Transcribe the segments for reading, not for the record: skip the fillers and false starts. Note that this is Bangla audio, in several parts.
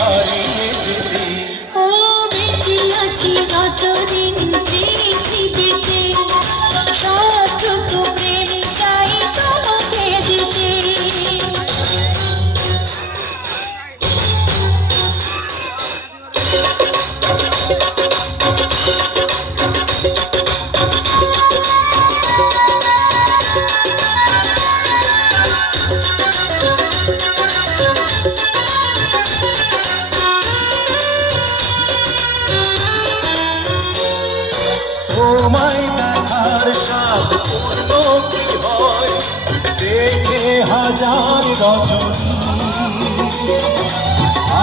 হারিয়ে যেতে। ও বেঁচে আছি যতদিন পৃথিবীতে, সবটুকু প্রেম চাই তোমাকে দিতে। তোমায় দেখার স্বাদ পূর্ণ কি হয়, দেখে হাজার রজনী।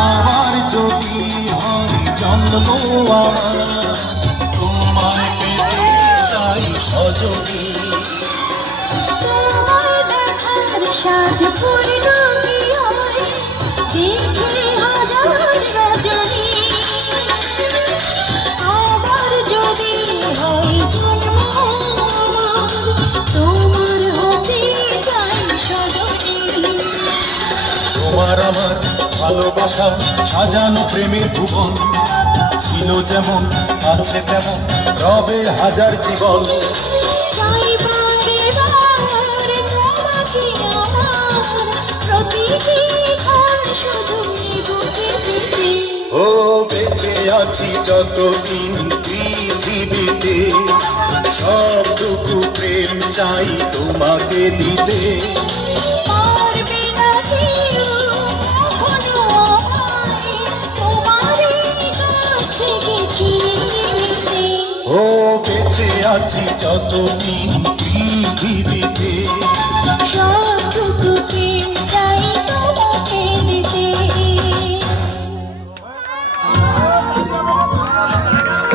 আমার যদি হয় জন্ম আমার, তোমায় পেতে চাই সজনী। তোমায় দেখার স্বাদ পূর্ণ কি হয়, দেখে হাজার রজনী। আমার যদি হয় জন্ম আমার, তোমার হতে চাই সজনী। তোমার আমার ভালোবাসা সাজানো প্রেমের ভুবন, ছিল যেমন আছে তেমন রবে হাজার জীবন। চাই বারেবার তোমাকে আমার, প্রতিটি ক্ষণ শুধু বুকে পেতে। ও বেঁচে আছি যতদিন পৃথিবীতে, সবটুকু প্রেম চাই তোমাকে দিতে। পারবে না কেউ কখনো আমায় তোমারই কাছ থেকে ছিনিয়ে নিতে। ও বেঁচে আছি যতদিন